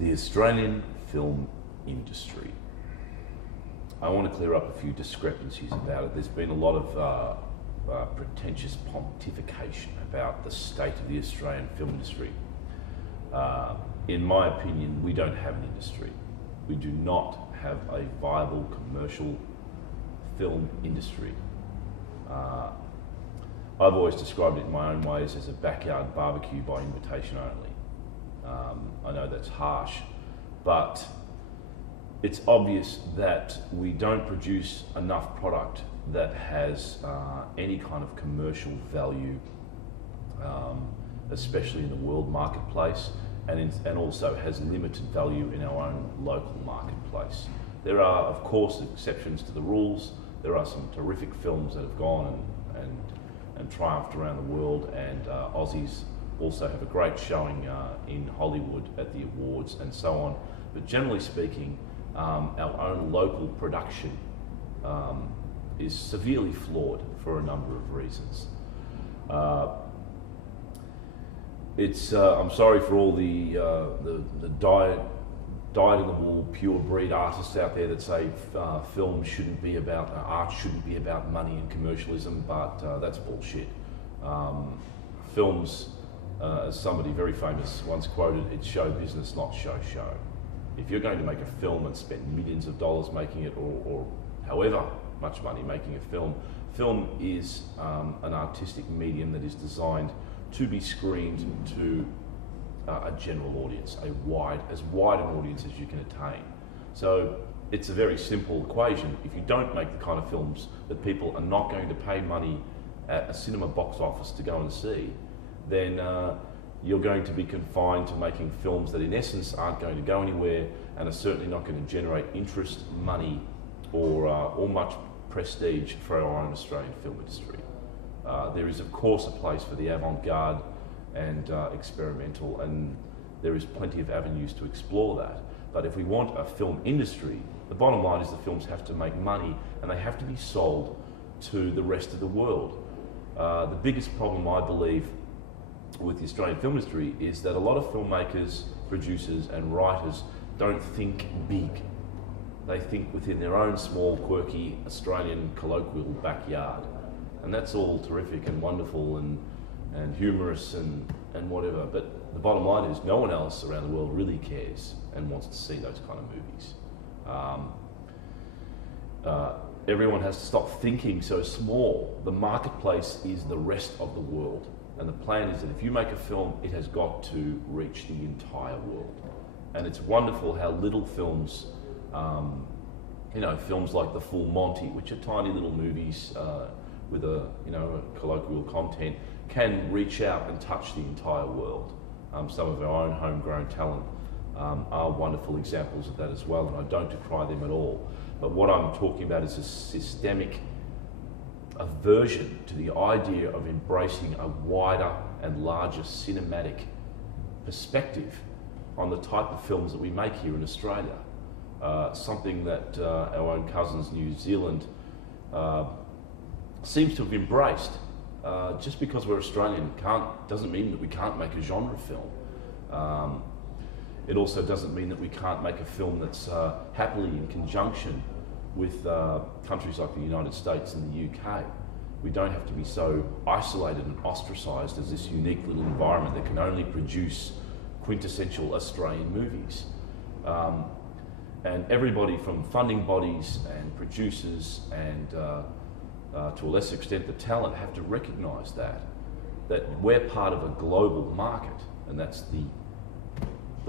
The Australian film industry. I want to clear up a few discrepancies about it. There's been a lot of pretentious pontification about the state of the Australian film industry. In my opinion, we don't have an industry. We do not have a viable commercial film industry. I've always described it in my own ways as a backyard barbecue by invitation only. I know that's harsh, but it's obvious that we don't produce enough product that has any kind of commercial value, especially in the world marketplace, and also has limited value in our own local marketplace. There are, of course, exceptions to the rules. There are some terrific films that have gone and triumphed around the world, and Aussies also have a great showing in Hollywood at the awards and so on. But generally speaking, our own local production is severely flawed for a number of reasons. I'm sorry for all the dyed-in-the-wool pure breed artists out there that say film shouldn't be about, art shouldn't be about money and commercialism, but that's bullshit. Films, as somebody very famous once quoted, it's show business, not show. If you're going to make a film and spend millions of dollars making it, or however much money making a film, film is an artistic medium that is designed to be screened to a general audience, as wide an audience as you can attain. So it's a very simple equation. If you don't make the kind of films that people are not going to pay money at a cinema box office to go and see, then you're going to be confined to making films that in essence aren't going to go anywhere and are certainly not going to generate interest, money, or much prestige for our own Australian film industry. There is of course a place for the avant-garde and experimental, and there is plenty of avenues to explore that. But if we want a film industry, the bottom line is the films have to make money and they have to be sold to the rest of the world. The biggest problem, I believe, with the Australian film industry is that a lot of filmmakers, producers and writers don't think big. They think within their own small, quirky, Australian colloquial backyard. And that's all terrific and wonderful and humorous and whatever, but the bottom line is no one else around the world really cares and wants to see those kind of movies. Everyone has to stop thinking so small. The marketplace is the rest of the world, and the plan is that if you make a film, it has got to reach the entire world. And it's wonderful how little films, films like The Full Monty, which are tiny little movies with a colloquial content, can reach out and touch the entire world. Some of our own homegrown talent are wonderful examples of that as well, and I don't decry them at all. But what I'm talking about is a systemic aversion to the idea of embracing a wider and larger cinematic perspective on the type of films that we make here in Australia. Something that our own cousins, New Zealand, seems to have embraced. Just because we're Australian doesn't mean that we can't make a genre film. It also doesn't mean that we can't make a film that's happily in conjunction with countries like the United States and the UK. We don't have to be so isolated and ostracised as this unique little environment that can only produce quintessential Australian movies. And everybody from funding bodies and producers and to a lesser extent the talent have to recognise that we're part of a global market, and that's the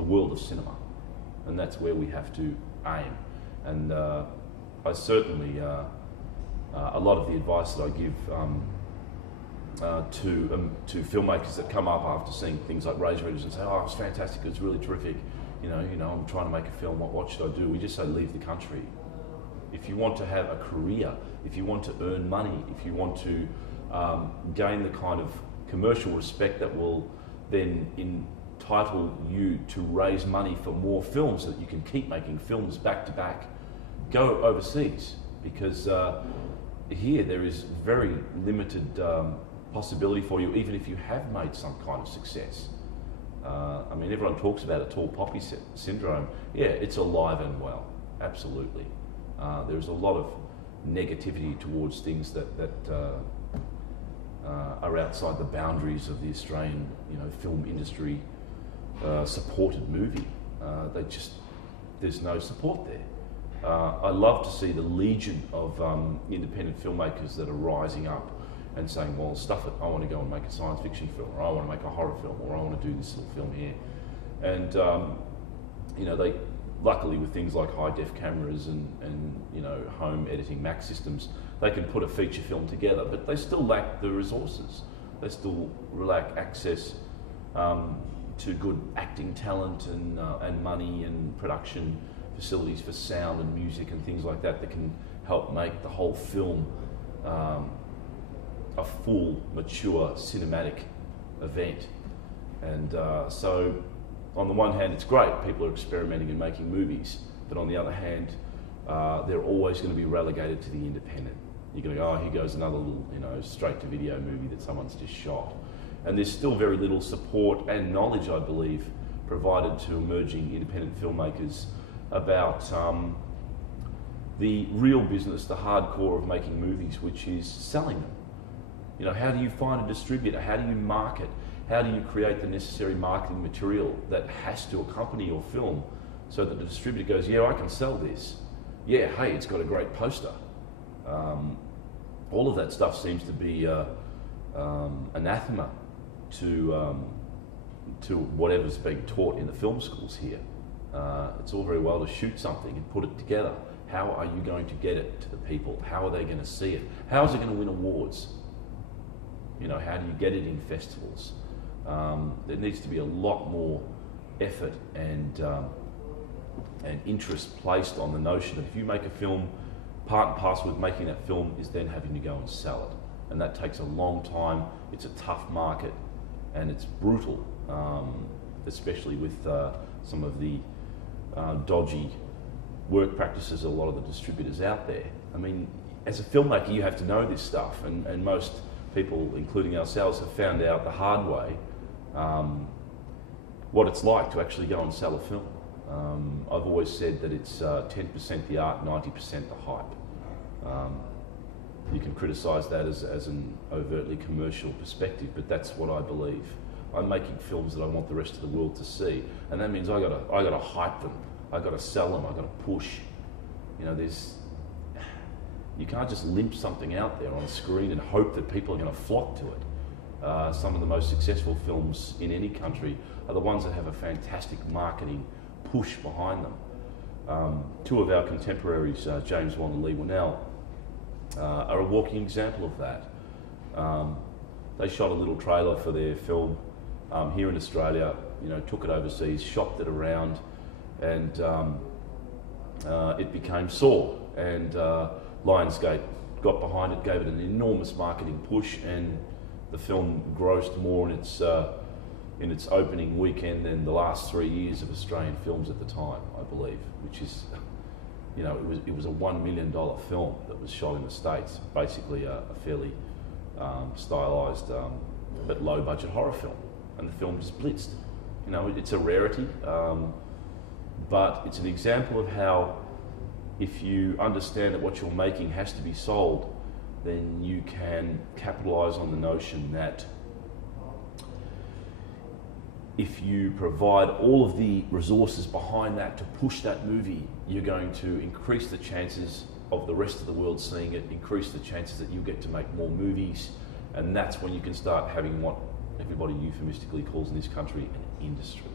world of cinema, and that's where we have to aim. And I certainly, a lot of the advice that I give to filmmakers that come up after seeing things like Razorhead and say, oh, it's fantastic, it's really terrific, I'm trying to make a film, what should I do? We just say, leave the country. If you want to have a career, if you want to earn money, if you want to gain the kind of commercial respect that will then entitle you to raise money for more films so that you can keep making films back to back, go overseas, because here there is very limited possibility for you, even if you have made some kind of success. I mean, everyone talks about a tall poppy syndrome. Yeah, it's alive and well, absolutely. There's a lot of negativity towards things that are outside the boundaries of the Australian, film industry supported movie. There's no support there. I love to see the legion of independent filmmakers that are rising up and saying, well, stuff it, I want to go and make a science fiction film, or I want to make a horror film, or I want to do this little film here. And, they, luckily with things like high-def cameras and home editing Mac systems, they can put a feature film together, but they still lack the resources. They still lack access to good acting talent and money and production facilities for sound and music and things like that can help make the whole film a full, mature, cinematic event. And so, on the one hand, it's great, people are experimenting and making movies, but on the other hand, they're always going to be relegated to the independent. You're going to go, oh, here goes another little, straight-to-video movie that someone's just shot. And there's still very little support and knowledge, I believe, provided to emerging independent filmmakers about the real business, the hardcore of making movies, which is selling them. How do you find a distributor? How do you market? How do you create the necessary marketing material that has to accompany your film so that the distributor goes, yeah, I can sell this. Yeah, hey, it's got a great poster. All of that stuff seems to be anathema to whatever's being taught in the film schools here. It's all very well to shoot something and put it together. How are you going to get it to the people? How are they going to see it? How is it going to win awards? How do you get it in festivals? There needs to be a lot more effort and interest placed on the notion that if you make a film, part and parcel with making that film is then having to go and sell it. And that takes a long time. It's a tough market and it's brutal, especially with some of the dodgy work practices of a lot of the distributors out there. I mean, as a filmmaker, you have to know this stuff, and most people, including ourselves, have found out the hard way what it's like to actually go and sell a film. I've always said that it's 10% the art, 90% the hype. You can criticise that as an overtly commercial perspective, but that's what I believe. I'm making films that I want the rest of the world to see, and that means I gotta hype them. I gotta sell them. I gotta push. You can't just limp something out there on a screen and hope that people are going to flock to it. Some of the most successful films in any country are the ones that have a fantastic marketing push behind them. Two of our contemporaries, James Wan and Leigh Whannell, are a walking example of that. They shot a little trailer for their film here in Australia, took it overseas, shopped it around, and it became Saw. And Lionsgate got behind it, gave it an enormous marketing push, and the film grossed more in its opening weekend than the last 3 years of Australian films at the time, I believe, which is, it was a $1 million film that was shot in the States, basically a fairly stylised but low budget horror film, and the film just blitzed. It's a rarity, but it's an example of how if you understand that what you're making has to be sold, then you can capitalise on the notion that if you provide all of the resources behind that to push that movie, you're going to increase the chances of the rest of the world seeing it, increase the chances that you get to make more movies, and that's when you can start having what everybody euphemistically calls in this country an industry.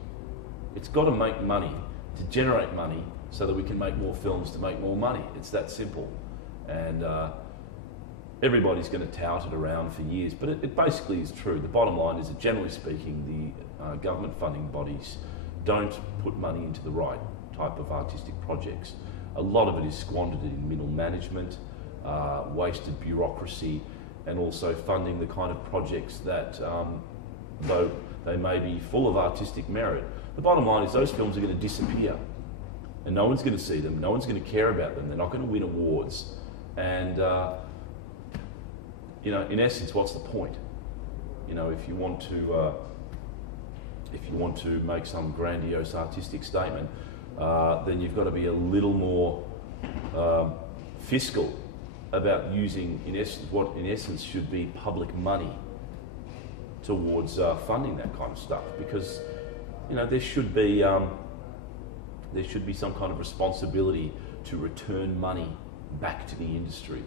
It's got to make money to generate money so that we can make more films to make more money. It's that simple. And everybody's going to tout it around for years, but it basically is true. The bottom line is that generally speaking, the government funding bodies don't put money into the right type of artistic projects. A lot of it is squandered in middle management, wasted bureaucracy, and also funding the kind of projects that, though they may be full of artistic merit, the bottom line is those films are going to disappear. And no one's going to see them, no one's going to care about them, they're not going to win awards. And, in essence, what's the point? If you want if you want to make some grandiose artistic statement, then you've got to be a little more fiscal about using, what in essence should be public money towards funding that kind of stuff, because there should be some kind of responsibility to return money back to the industry.